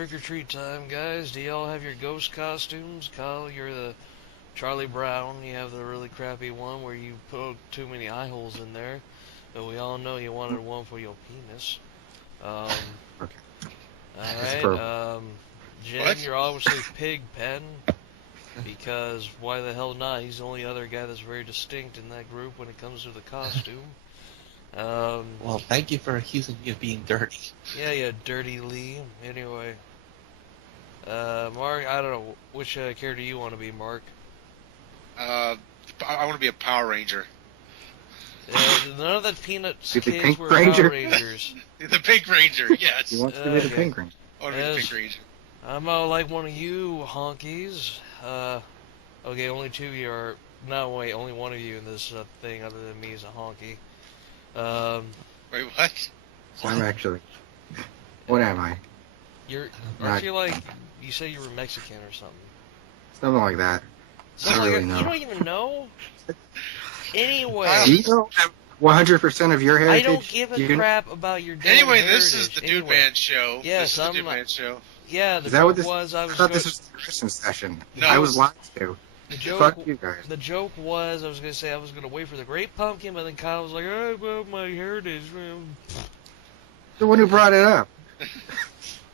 trick-or-treat time, guys. Do y'all have your ghost costumes? Kyle, you're the Charlie Brown. You have the really crappy one where you put too many eye holes in there. But we all know you wanted one for your penis. Okay. Alright, Jim, What? you're obviously Pig Pen. Because why the hell not? He's the only other guy that's very distinct in that group when it comes to the costume. Well, thank you for accusing me of being dirty. Yeah, Dirty Lee. Anyway. Mark, I don't know. Which character do you want to be, Mark? I want to be a Power Ranger. None of the Peanuts Be the kids Pink were Ranger? Power Rangers. The Pink Ranger, yes. He wants to be the Okay. Pink Ranger. I want to be the Pink Ranger. I'm like one of you honkies. Okay, only two of you are... No, wait, only one of you in this thing other than me is a honky. Wait, what? I'm actually... What am I? Aren't you like... You say you were Mexican or something. Something like that. I don't really You know. don't even know? Anyway... Do you know 100% of your I heritage? don't give a crap about your damn Anyway, heritage. this is the Anyway. DudeMan show. Yes, this is the I'm DudeMan show. Yeah, the Is that what joke this was I I was thought going this was the Christmas session. No, I was lied to. the joke Fuck you guys. The joke was I was gonna say I was gonna wait for the Great Pumpkin, but then Kyle was like, "Oh, well, my heritage." The one who brought it up.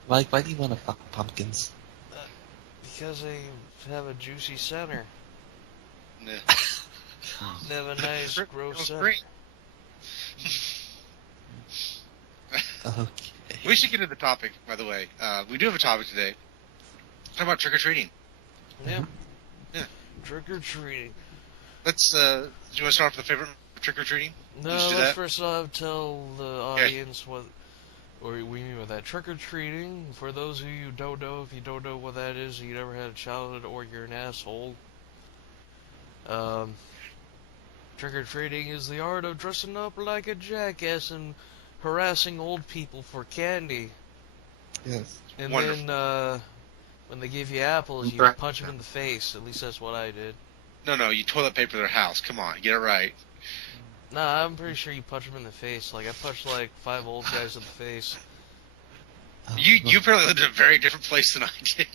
Mike, why do you want to fuck pumpkins? Because they have a juicy center. Nah. They have a nice, That gross was center. great. Okay. We should get into the topic, by the way. We do have a topic today. Talk about trick-or-treating. Yeah. Yeah. Trick or treating. Let's, do you want to start with the favorite trick-or-treating? No, Let's do let's that. first off tell the audience what we mean with that. Trick or treating, for those of you who don't know, if you don't know what that is, you never had a childhood or you're an asshole. Trick or treating is the art of dressing up like a jackass and harassing old people for candy. Yes. And Wonderful. then, when they give you apples, you Right. punch them in the face. At least that's what I did. No, you toilet paper their house. Come on, get it right. Nah, I'm pretty sure you punch them in the face. Like, I punched like 5 old guys in the face. You apparently lived in a very different place than I did.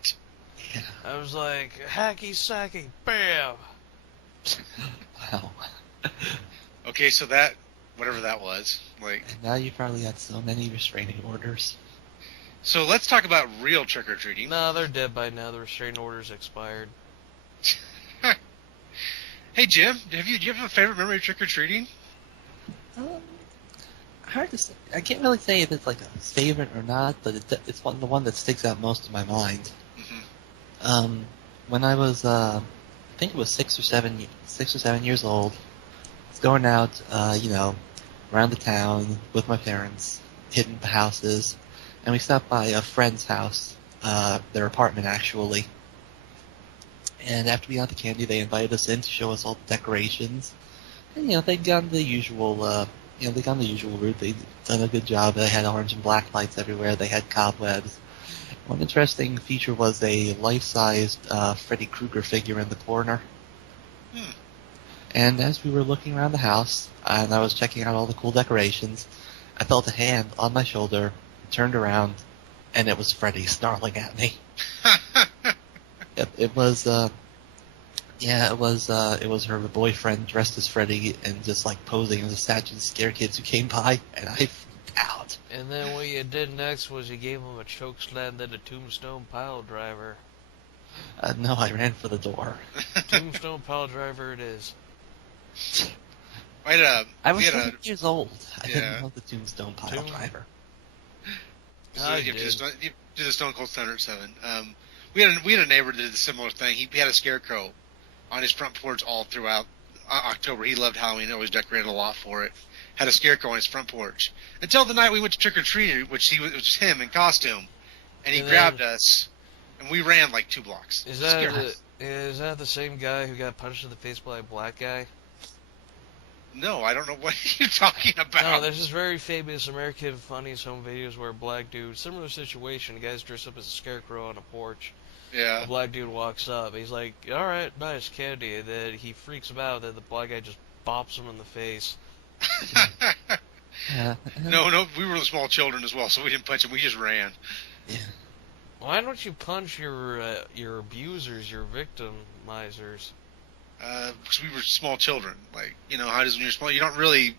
Yeah. I was like, hacky sacky, bam! Wow. Okay, so that, whatever that was, like... And now you probably got so many restraining orders. So let's talk about real trick-or-treating. Nah, they're dead by now. The restraining order's expired. Hey, Jim, do you have a favorite memory of trick-or-treating? Hard to say. I can't really say if it's like a favorite or not, but it's the one that sticks out most in my mind. Mm-hmm. When I was, I think it was 6 or 7 years old, I was going out, around the town with my parents, hitting the houses, and we stopped by a friend's house, their apartment actually. And after we got the candy, they invited us in to show us all the decorations. And they'd gone the usual, route. They'd done a good job. They had orange and black lights everywhere. They had cobwebs. One interesting feature was a life-sized Freddy Krueger figure in the corner. Hmm. And as we were looking around the house, and I was checking out all the cool decorations, I felt a hand on my shoulder, turned around, and it was Freddy snarling at me. It was her boyfriend dressed as Freddy and just like posing as a statue to scare kids who came by, and I freaked out. And then what you did next was you gave him a choke slam, then a tombstone pile driver. No, I ran for the door. Tombstone pile driver it is. I was 7 years old. I Yeah. didn't know the tombstone pile driver. I You did. did the Stone Cold Stunner at 7. We had a neighbor that did a similar thing. He had a scarecrow on his front porch all throughout October. He loved Halloween. Always decorated a lot for it. Had a scarecrow on his front porch until the night we went to trick or treat, which was him in costume, and he And then- grabbed us, and we ran like 2 blocks. Is Scared that us. is that the same guy who got punched in the face by a black guy? No, I don't know what you're talking about. No, there's this very famous American Funniest Home Videos where a black dude, similar situation, the guy's dressed up as a scarecrow on a porch. Yeah. The black dude walks up. He's like, alright, nice candy. And then he freaks him out. Then the black guy just bops him in the face. Yeah. No, we were the small children as well, so we didn't punch him. We just ran. Yeah. Why don't you punch your abusers, your victimizers? Because we were small children. Like, you know, how does when you're small, you don't really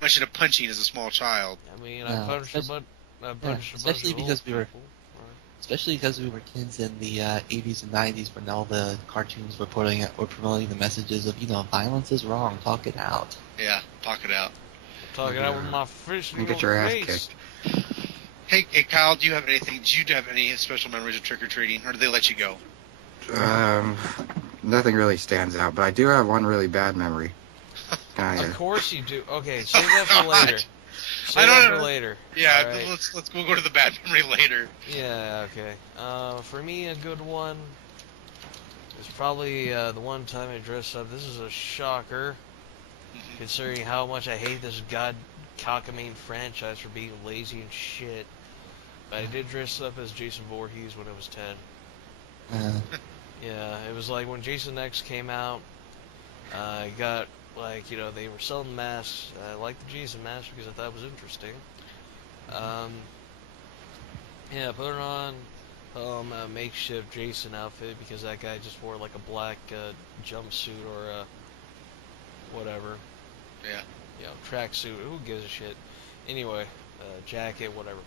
mention a punching as a small child. I mean, No, I punched a bunch especially of because old we were people. especially because we were kids in the 80s and 90s when all the cartoons were promoting the messages of, you know, violence is wrong, talk it out. Yeah, talk it out. Talking out with my fist in You get your your ass face. kicked. Hey, Kyle, do you have anything? Do you have any special memories of trick or treating, or did they let you go? Nothing really stands out, but I do have one really bad memory. Of course you do. Okay, save that for later. I Save don't that know. for later. Yeah, All right. we'll go to the bad memory later. Yeah, okay. For me, a good one is probably the one time I dressed up. This is a shocker, considering how much I hate this cockamamie franchise for being lazy and shit. But I did dress up as Jason Voorhees when I was 10. Yeah, it was like when Jason X came out. I got, like, you know, they were selling masks. I liked the Jason mask because I thought it was interesting. Yeah, put it on a makeshift Jason outfit because that guy just wore like a black jumpsuit or whatever. Yeah. You know, tracksuit. Who gives a shit? Anyway, jacket, whatever.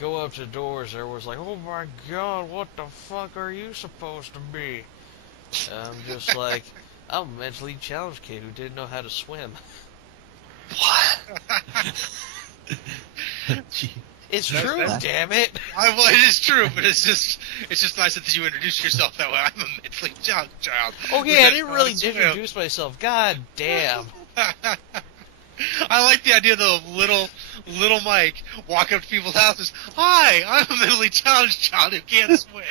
Go up to doors. Everyone's like, "Oh my God, what the fuck are you supposed to be?" I'm just like, I'm a mentally challenged kid who didn't know how to swim. What? It's true, damn it. Well, it is true, but it's just nice that you introduce yourself that way. I'm a mentally challenged child. Okay, I didn't really introduce myself. God damn. I like the idea though of little Mike walking up to people's houses. Hi, I'm a mentally challenged child who can't swim.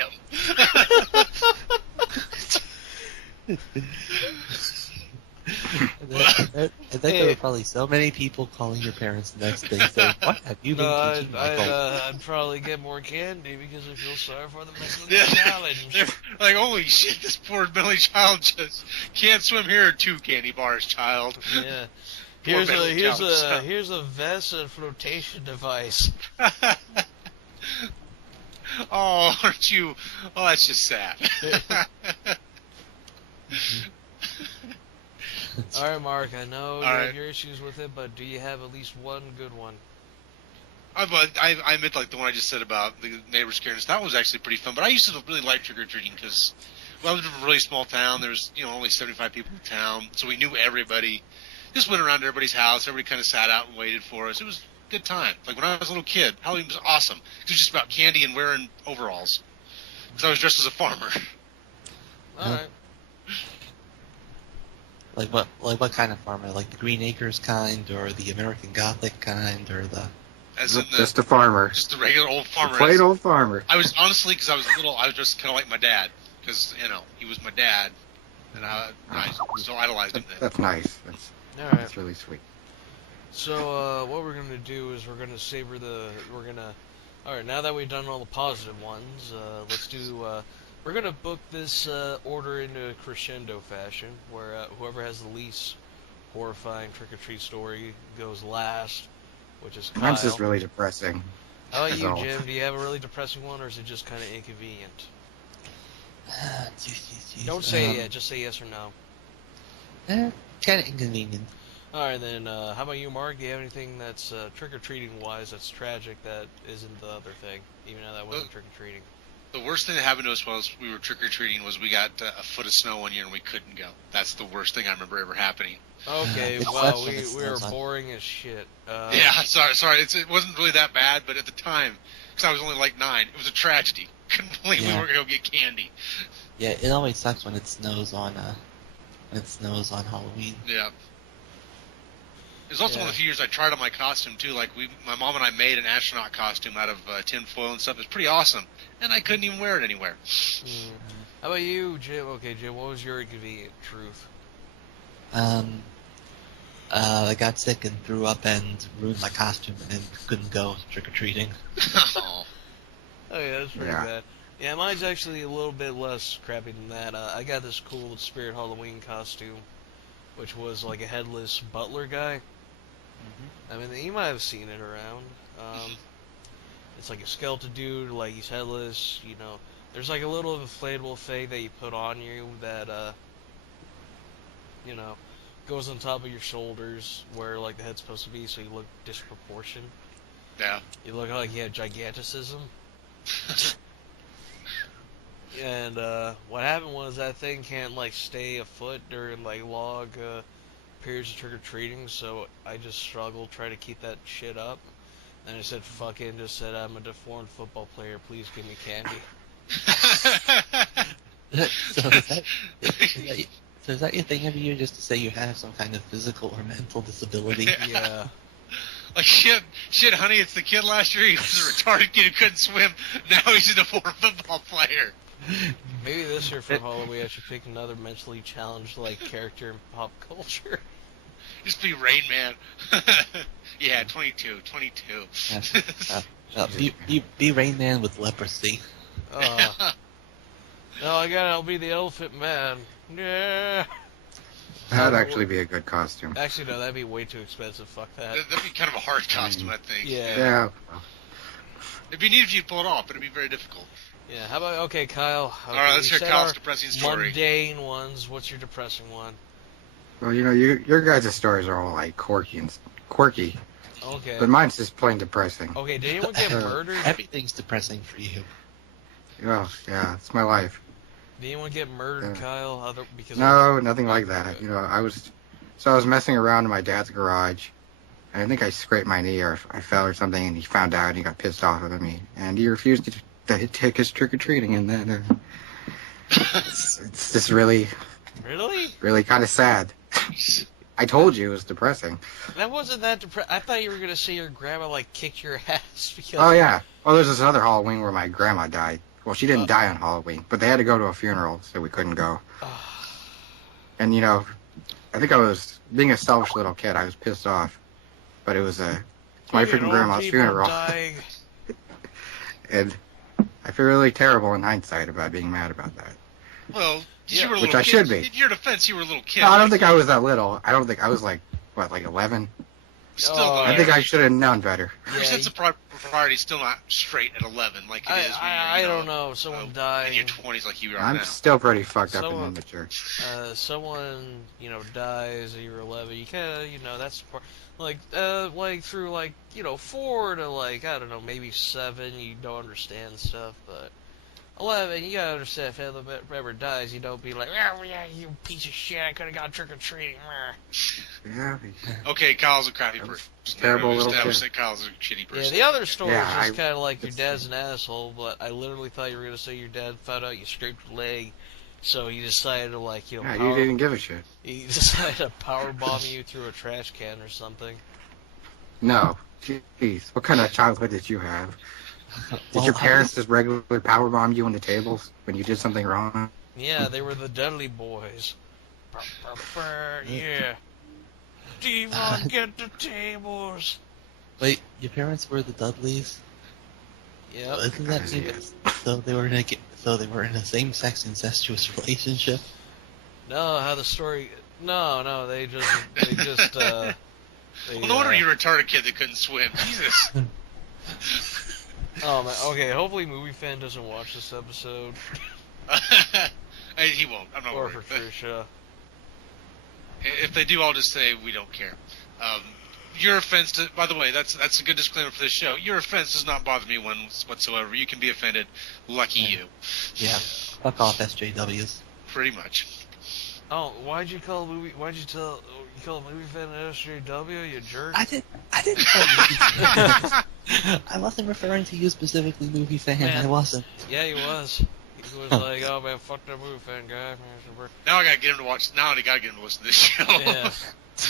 I think there were probably so many people calling your parents the next day saying, "What have you been teaching Michael?" I'd probably get more candy because I feel sorry for the mentally challenged. They're like, holy shit, this poor mentally child just can't swim. Here are 2 candy bars, child. Yeah. Here's a vest and flotation device. Oh, aren't you? Oh, that's just sad. Alright, Mark, I know you All have right. your issues with it, but do you have at least one good one? I admit, like the one I just said about the neighbors scaring us. That was actually pretty fun. But I used to really like trick or treating because I lived in a really small town. There was only 75 people in town, so we knew everybody. Just went around to everybody's house. Everybody kind of sat out and waited for us. It was a good time. Like when I was a little kid, Halloween was awesome. It was just about candy and wearing overalls. Because I was dressed as a farmer. Alright. Like what kind of farmer? Like the Green Acres kind, or the American Gothic kind, or the? Just a farmer. Just the regular old farmer. Plain old farmer. I was honestly, because I was little, I was just kind of like my dad, because he was my dad, and I so idolized him then. That's nice. Alright. That's really sweet. So, what we're gonna do is we're gonna alright, now that we've done all the positive ones, we're gonna book this order into a crescendo fashion, where whoever has the least horrifying trick-or-treat story goes last, which is Kyle. Mine's just really depressing. How about That's you, all. Jim? Do you have a really depressing one, or is it just kind of inconvenient? Don't say yeah, just say yes or no. Kind of inconvenient. Alright then, how about you, Mark? Do you have anything that's trick-or-treating wise that's tragic that isn't the other thing, even though that wasn't trick-or-treating? The worst thing that happened to us while we were trick-or-treating was we got a foot of snow one year and we couldn't go. That's the worst thing I remember ever happening. Okay, It's wow, such a we were snowstorm. boring as shit. Yeah, sorry. It wasn't really that bad, but at the time, because I was only like 9, it was a tragedy. Couldn't believe we Yeah. weren't going to go get candy. Yeah, it always sucks when it snows on Halloween. Yeah. It was also one of the few years I tried on my costume too. Like my mom and I made an astronaut costume out of tin foil and stuff. It was pretty awesome, and I couldn't even wear it anywhere. How about you, Jim? Okay, Jim, what was your inconvenient truth? I got sick and threw up and ruined my costume and then couldn't go trick or treating. Oh. Oh yeah, that's pretty Yeah. bad. Yeah, mine's actually a little bit less crappy than that. I got this cool Spirit Halloween costume, which was like a headless butler guy. I mean, you might have seen it around. It's like a skeleton dude, like he's headless, you know. There's like a little inflatable thing that you put on you that, you know, goes on top of your shoulders where like the head's supposed to be, so you look disproportionate. Yeah. You look like you have giganticism. And what happened was that thing can't like stay afoot during like long periods of trick or treating, so I just struggled trying to keep that shit up. And I said, "Fucking," just said, "I'm a deformed football player. Please give me candy." So is that your thing every year, just to say you have some kind of physical or mental disability? Yeah. Like, shit, honey, it's the kid last year. He was a retarded kid who couldn't swim. Now he's a deformed football player. Maybe this year for Halloween I should pick another mentally challenged like character in pop culture. Just be Rain Man. Yeah, 22. Be Rain Man with leprosy. No, I'll be the Elephant Man. Yeah. That'd actually be a good costume. Actually, no, that'd be way too expensive. Fuck that. That'd be kind of a hard costume, I think. Yeah. Yeah. It'd be neat if you pull it off, but it'd be very difficult. Yeah, how about, okay, Kyle. Okay, Alright, let's we hear said Kyle's our depressing story. mundane ones. What's your depressing one? Well, you know, your guys' stories are all like quirky, Okay. but mine's just plain depressing. Okay, did anyone get murdered? Everything's depressing for you. Well, yeah, it's my life. Did anyone get murdered, Yeah. Kyle? Because No, nothing like that. You know, I was messing around in my dad's garage, and I think I scraped my knee or I fell or something, and he found out and he got pissed off at me, and he refused to take his trick or treating, and then it's just really kind of sad. I told you it was depressing. That wasn't that depressing. I thought you were gonna say your grandma like kicked your ass because. Oh yeah. Well, there's this other Halloween where my grandma died. Well, she didn't die on Halloween, but they had to go to a funeral, so we couldn't go. And you know, I think I was being a selfish little kid. I was pissed off, but it was my freaking grandma's funeral, and I feel really terrible in hindsight about being mad about that. Well, Yeah. you were a Which little I kid. should be. In your defense, you were a little kid. No, I don't think I was that little. I don't think I was like 11. Still, Oh, though, I think I should have known better. your sense of propriety is still not straight at 11, like it is when I you're, don't know. Someone died. in your 20s, like you are I'm now. still pretty fucked up Someone- and immature. Someone, you know, dies at you're 11. You kind of, you know, that's part. Like through like, you know, 4 to like, I don't know, maybe 7. You don't understand stuff, but 11, you gotta understand. If a family member dies, you don't be like, oh yeah, you piece of shit. I could have gone trick or treating. Yeah. Okay, Kyle's a crappy person. terrible little Established kid. that Kyle's a shitty person. Yeah, the other story Yeah, is just I- kind of like your it's- dad's an asshole, but I literally thought you were gonna say your dad found out you scraped your leg, so he decided to like, you know, Yeah, you didn't give a shit. he decided to power bomb you through a trash can or something. No. Jeez. What kind of childhood did you have? Did Well, your parents just regularly powerbomb you on the tables when you did something wrong? Yeah, they were the Dudley boys. Yeah. Devon, get the tables. Wait, your parents were the Dudleys? Yep. Isn't that Yes. so they were in a same-sex incestuous relationship? No, how the story? No, they just. They, Well, no wonder you're a retarded kid that couldn't swim. Jesus. Oh man. Okay, hopefully Movie Fan doesn't watch this episode. Hey, he won't. I'm not Or worried. for Trisha. If they do, I'll just say we don't care. Your offense, by the way, that's a good disclaimer for this show. Your offense does not bother me whatsoever. You can be offended. Lucky you. Yeah. Fuck off, SJWs. Pretty much. Oh, why'd you call Movie Fan an SJW? You jerk. I didn't tell you. I wasn't referring to you specifically, movie fan. Man. I wasn't. Yeah, he was. He was like, oh man, fuck that Movie Fan guy. Now I gotta get him to watch. Now I gotta get him to listen to this show. Yeah.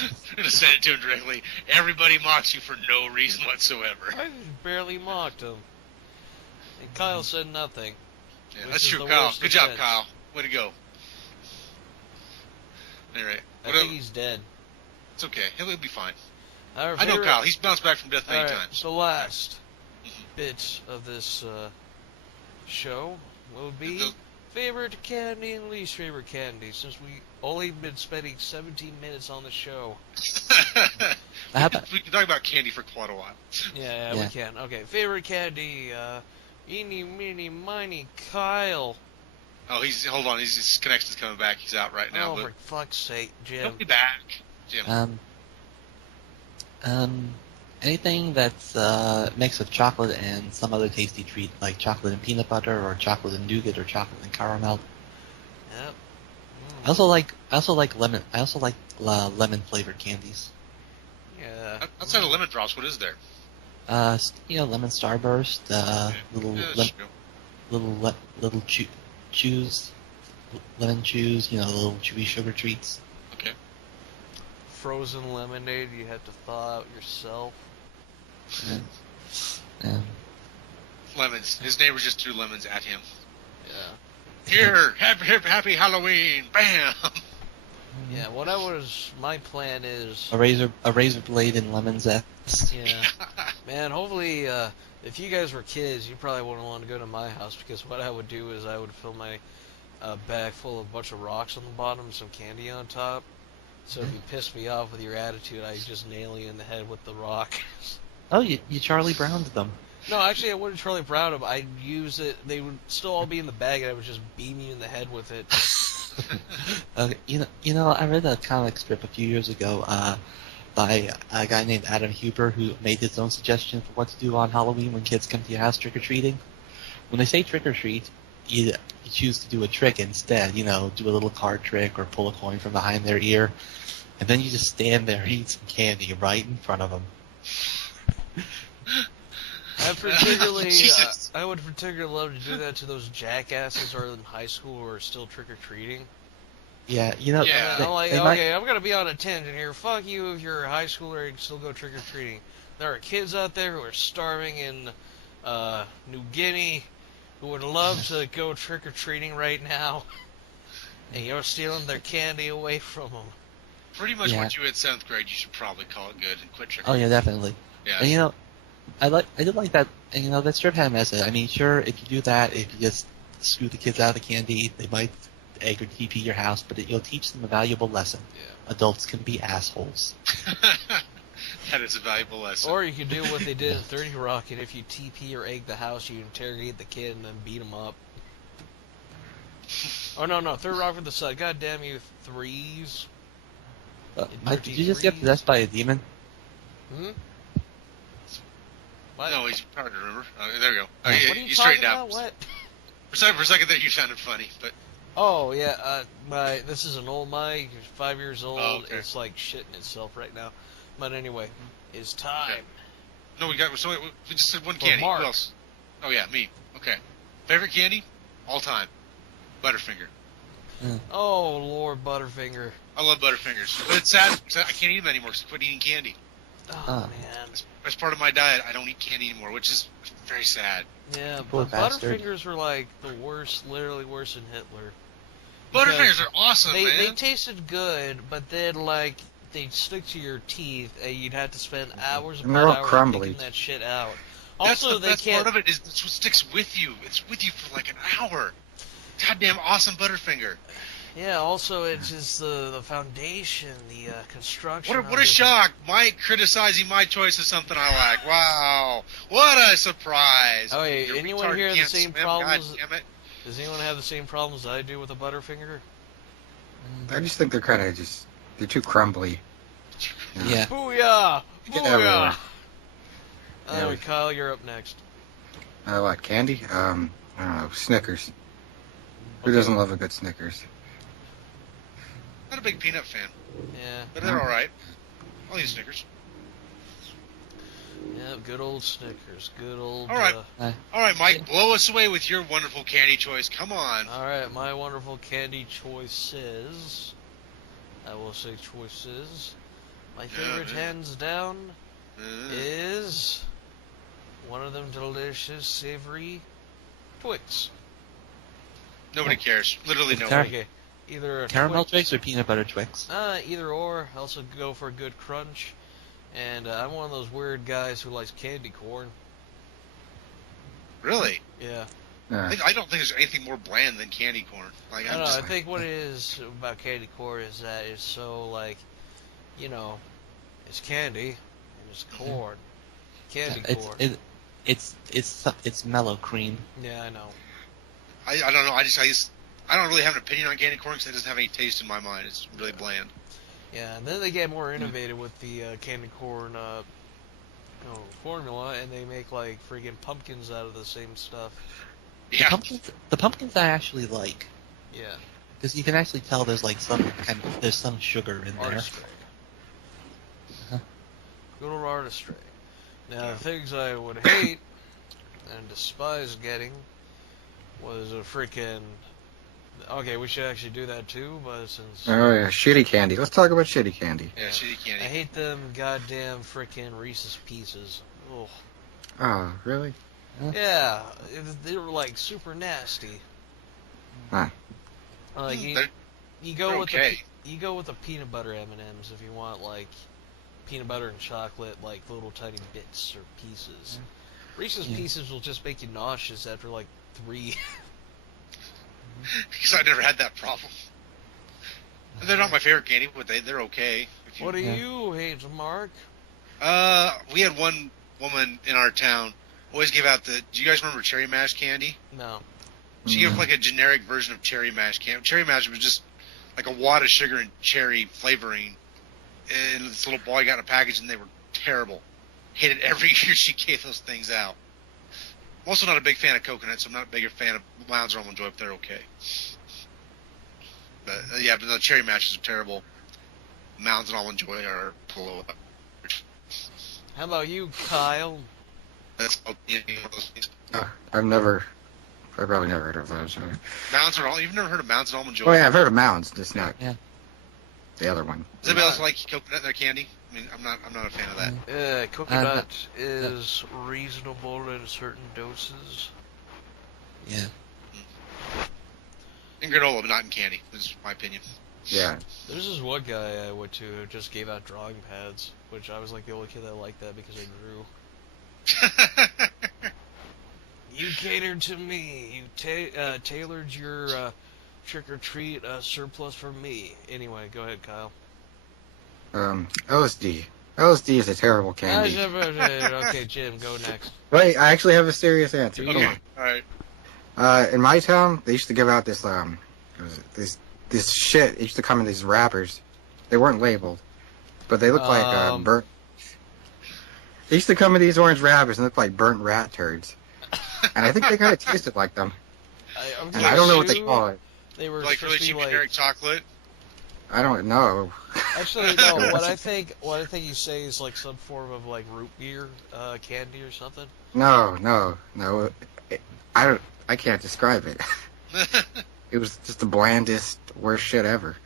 I'm gonna send it to him directly. Everybody mocks you for no reason whatsoever. I just barely mocked him. And Kyle said nothing. Yeah, Which that's is true, the Kyle. worst Good job, offense. Kyle. Way to go. Alright. I think he's dead. It's okay. He'll be fine. Our I know favorite- Kyle. He's bounced back from death many Alright, times. so last bit of this show will be The- favorite candy and least favorite candy, since we only been spending 17 minutes on the show. How about We can talk about candy for quite a while. Yeah, Yeah. we can. Okay, favorite candy, eeny, meeny, miny, Kyle. Oh, hold on. His connection's coming back. He's out right now. Oh, But for fuck's sake, Jim. he'll be back, Jim. anything that's mix of chocolate and some other tasty treat, like chocolate and peanut butter, or chocolate and nougat, or chocolate and caramel. Yep. I also like lemon. I also like lemon flavored candies. Yeah. Outside of lemon drops, what is there? Lemon starburst, little Yeah, lem- that's true. little chews, lemon chews. Little chewy sugar treats. Okay. Frozen lemonade you had to thaw out yourself. And Lemons. His neighbors just threw lemons at him. Yeah. Here, happy Halloween! Bam! Yeah, my plan is, a razor blade and lemon zest. yeah. Man, hopefully, if you guys were kids, you probably wouldn't want to go to my house, because what I would do is I would fill my bag full of a bunch of rocks on the bottom and some candy on top. So if you piss me off with your attitude, I'd just nail you in the head with the rock. Oh, you Charlie Browned them. No, actually, I wouldn't Charlie Brown them. I'd use it. They would still all be in the bag, and I would just beam you in the head with it. I read a comic strip a few years ago by a guy named Adam Huber, who made his own suggestion for what to do on Halloween when kids come to your house trick-or-treating. When they say trick-or-treat, you choose to do a trick instead. Do a little card trick or pull a coin from behind their ear, and then you just stand there and eat some candy right in front of them. I would particularly love to do that to those jackasses who are in high school who are still trick-or-treating. Yeah, Yeah. I'm like, they okay, I'm gonna be on a tangent here. Fuck you if you're a high schooler and still go trick-or-treating. There are kids out there who are starving in New Guinea who would love to go trick-or-treating right now, and you're stealing their candy away from them. Pretty much Yeah. what you had 7th grade, you should probably call it good and quit trick. Oh yeah, definitely. Yeah. And I did like that. And that strip had a message. I mean, sure, if you do that, if you just screw the kids out of the candy, they might egg or TP your house, but you'll teach them a valuable lesson. Yeah. Adults can be assholes. That is a valuable lesson. Or you could do what they did in 30 Rock, and if you TP or egg the house, you interrogate the kid and then beat him up. Oh, no, 30 Rock for the Sun. God damn you, threes. Mike, did you just get possessed by a demon? Hmm? What? No, he's hard to remember. There we go. What are you straightened talking out. about? What? For a second there, you sounded funny, but Oh, yeah, this is an old mic, it's 5 years old, Oh, okay. it's like shitting itself right now. But anyway, it's time. Okay. No, we just said one For candy. Mark. Who else? Oh yeah, me. Okay. Favorite candy? All time. Butterfinger. Oh, Lord Butterfinger. I love Butterfingers. But it's sad because I can't eat them anymore because I quit eating candy. Oh, man. As part of my diet, I don't eat candy anymore, which is very sad. Yeah, Poor but bastard. Butterfingers were like the worst, literally worse than Hitler. Butterfingers are awesome, They man. tasted good, but then like they'd stick to your teeth, and you'd have to spend hours And they're upon all hours crumbly. picking that shit out. That's Also, the they best can't. part of it is that's what sticks with you. It's with you for like an hour. Goddamn awesome Butterfinger. Yeah. Also, it's just the foundation, the construction. What a shock. Mike criticizing my choice is something I like. Wow. What a surprise. Oh, yeah, Your anyone retard here have the can't same swim, problems? God damn it. Does anyone have the same problems I do with a Butterfinger? I just think they're too crumbly. Yeah. Booyah! Get Booyah! everywhere. Alright, Kyle, you're up next. What, candy? I don't know, Snickers. Who doesn't love a good Snickers? Not a big peanut fan, Yeah. but they're alright. I'll eat Snickers. Yeah, good old Snickers. Good old. All right. Alright, Mike, Yeah. blow us away with your wonderful candy choice. Come on. Alright, my wonderful candy choices. I will say choices. My favorite, yeah. hands down, Uh, is one of them delicious, savory Twix. Nobody cares. Literally It's nobody. Okay, either a Caramel Twix, Twix or peanut butter Twix? either or. I also go for a good crunch. And I'm one of those weird guys who likes candy corn. Really? Yeah. I don't think there's anything more bland than candy corn. Like, I I'm don't know. just I like, think what it is about candy corn is that it's so like, you know, It's candy, and it's corn. Candy corn. It's mellow cream. Yeah, I know. I don't know. I don't really have an opinion on candy corn because it doesn't have any taste in my mind. It's really bland. Yeah, and then they get more innovative with the candy corn formula, and they make like friggin' pumpkins out of the same stuff. Yeah. The pumpkins I actually like. Yeah. Because you can actually tell there's like there's some sugar in there. Artistry. Good old artistry. Now, the things I would hate and despise getting was a freaking. Okay, we should actually do that too, but since. Oh yeah, shitty candy. Let's talk about shitty candy. Yeah, shitty candy. I hate them goddamn freaking Reese's Pieces. Ugh. Oh, really? Yeah, they were like super nasty. Huh. Like you go with the peanut butter M&Ms if you want like peanut butter and chocolate, like little tiny bits or pieces. Reese's Pieces will just make you nauseous after like 3. Because I never had that problem. And they're not my favorite candy, but they're okay. What do you hate, Mark? We had one woman in our town always give out do you guys remember Cherry Mash candy? No. She gave like a generic version of Cherry Mash candy. Cherry Mash was just like a wad of sugar and cherry flavoring. And this little boy got in a package and they were terrible. Hated every year she gave those things out. I'm also not a big fan of coconut, so I'm not a bigger fan of Mounds or Almond Joy, but they're okay. But but the Cherry Mashes are terrible. Mounds and Almond Joy are below. How about you, Kyle? That's those things. I've probably never heard of those. Mounds or you've never heard of Mounds and Almond Joy? Oh yeah, I've heard of Mounds, just not the other one. Does anybody else like coconut in their candy? I mean, I'm not a fan of that. Coconut is reasonable in certain doses. Yeah. In granola, but not in candy. Is my opinion. Yeah. There's this one guy I went to who just gave out drawing pads, which I was like the only kid that liked that because I drew. You catered to me. You tailored your trick-or-treat surplus for me. Anyway, go ahead, Kyle. LSD. LSD is a terrible candy. Okay, Jim, go next. Wait, I actually have a serious answer. Okay, alright. In my town, they used to give out this this shit. It used to come in these wrappers. They weren't labeled, but they looked like burnt. They used to come in these orange wrappers and look like burnt rat turds. And I think they kind of tasted like them. I don't know what they call it. They were like really cheap generic chocolate. I don't know. Actually, no. What I think you say is like some form of like root beer candy or something. No. I can't describe it. It was just the blandest, worst shit ever.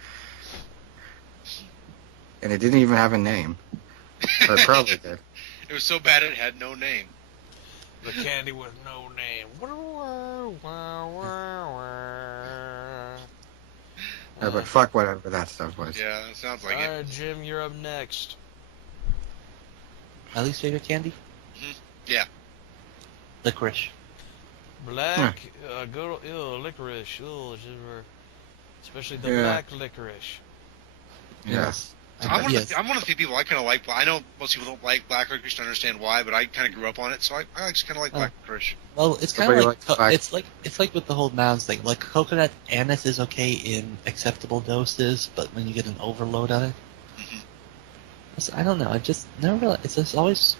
And it didn't even have a name. Or it probably did. It was so bad it had no name. The candy with no name. But fuck whatever that stuff was. Yeah, it sounds like it. Alright, Jim, you're up next. My least favorite candy? Yeah. Licorice. Black, licorice. Especially the black licorice. Yes. I'm one of the few people I kind of like. I know most people don't like black licorice to understand why, but I kind of grew up on it, so I just kind of like black licorice. Well, it's kind of like it's like with the whole Mounds thing. Like coconut anise is okay in acceptable doses, but when you get an overload on it, I don't know. I just never realized. It's just always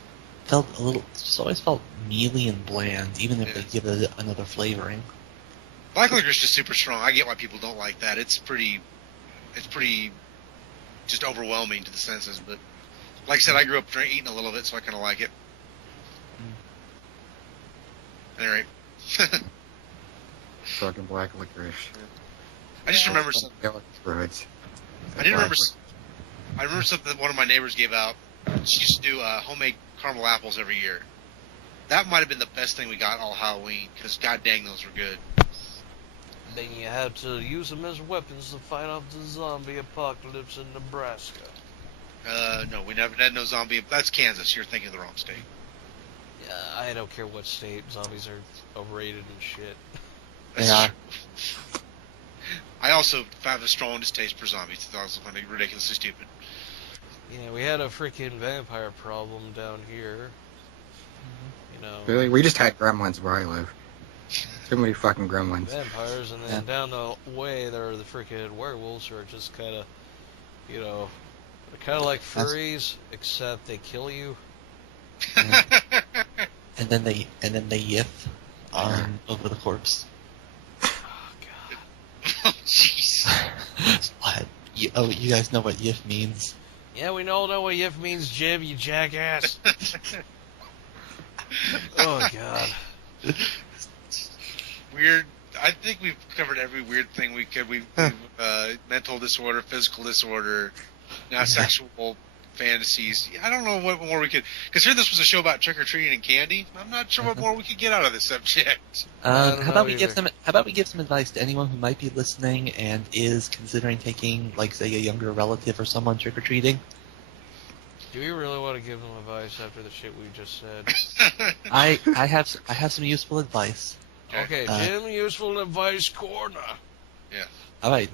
felt a little. It's just always felt mealy and bland, even if they give it another flavoring. Black licorice is super strong. I get why people don't like that. It's pretty just overwhelming to the senses, but like I said, I grew up eating a little of it, so I kind of like it. Anyway. Fucking black licorice. I just remember something. I remember something that one of my neighbors gave out. She used to do homemade caramel apples every year. That might have been the best thing we got all Halloween, because god dang, those were good. Then you had to use them as weapons to fight off the zombie apocalypse in Nebraska. No, we never had no zombie. That's Kansas. You're thinking of the wrong state. Yeah, I don't care what state. Zombies are overrated and shit. Yeah. I also have a strong distaste for zombies. I also find it ridiculously stupid. Yeah, we had a freaking vampire problem down here. You know. Really? We just had gremlins where I live. Too many fucking gremlins. Vampires, and then down the way there are the freaking werewolves who are just kind of, you know, they're kind of like furries, except they kill you. And then they yiff over the corpse. Oh god. Oh, jeez. What? You guys know what yiff means? Yeah, we all know what yiff means, Jim, you jackass. Oh god. Weird. I think we've covered every weird thing we could. We've mental disorder, physical disorder, now sexual fantasies. I don't know what more we could. Consider this was a show about trick or treating and candy. I'm not sure what more we could get out of this subject. I don't How about know we give some advice to anyone who might be listening and is considering taking, like, say, a younger relative or someone trick or treating? Do we really want to give them advice after the shit we just said? I have some useful advice. Okay, Jim, useful advice corner. Yeah. All right.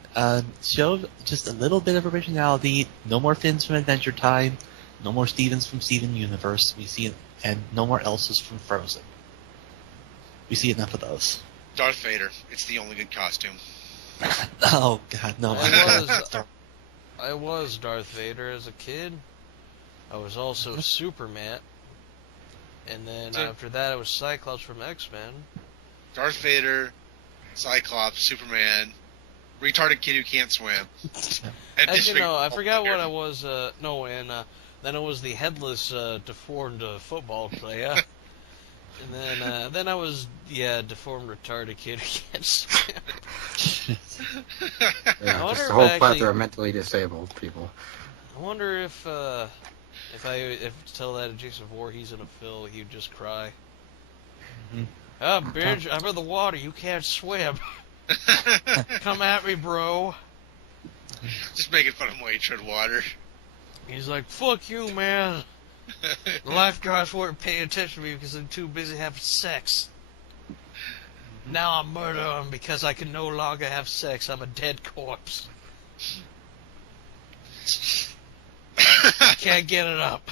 Show just a little bit of originality. No more Finns from Adventure Time. No more Stevens from Steven Universe. And no more Elsa's from Frozen. We see enough of those. Darth Vader. It's the only good costume. Oh God, no! I was Darth Vader as a kid. I was also Superman. And then after that, I was Cyclops from X-Men. Darth Vader, Cyclops, Superman, retarded kid who can't swim. Actually, no, I forgot what I was. Then I was the headless, deformed football player. And then I was, deformed, retarded kid who can't swim. Yeah, just a whole plethora of mentally disabled people. I wonder if tell that to Jason Voorhees in a Phil, he'd just cry. Mm-hmm. Oh, bitch, I'm in the water. You can't swim. Come at me, bro. Just making fun of him while you tread water. He's like, fuck you, man. The lifeguards weren't paying attention to me because I'm too busy having sex. Now I'm murdering because I can no longer have sex. I'm a dead corpse. I can't get it up.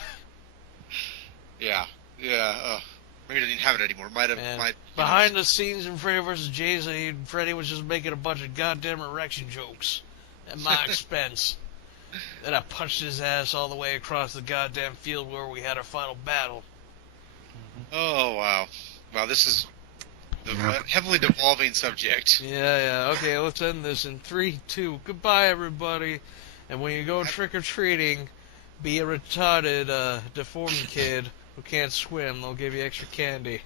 Yeah. Maybe he didn't have it anymore. Behind the scenes in Freddy vs. Jason, Freddy was just making a bunch of goddamn erection jokes at my expense. Then I punched his ass all the way across the goddamn field where we had our final battle. Oh, wow. Wow, this is a heavily devolving subject. Yeah. Okay, let's end this in 3, 2. Goodbye, everybody. And when you go trick-or-treating, be a retarded, deformed kid who can't swim. They'll give you extra candy.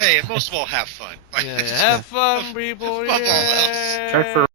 Hey, and most of all, have fun. Yeah, have fun, people. Above all else. Yeah. Try for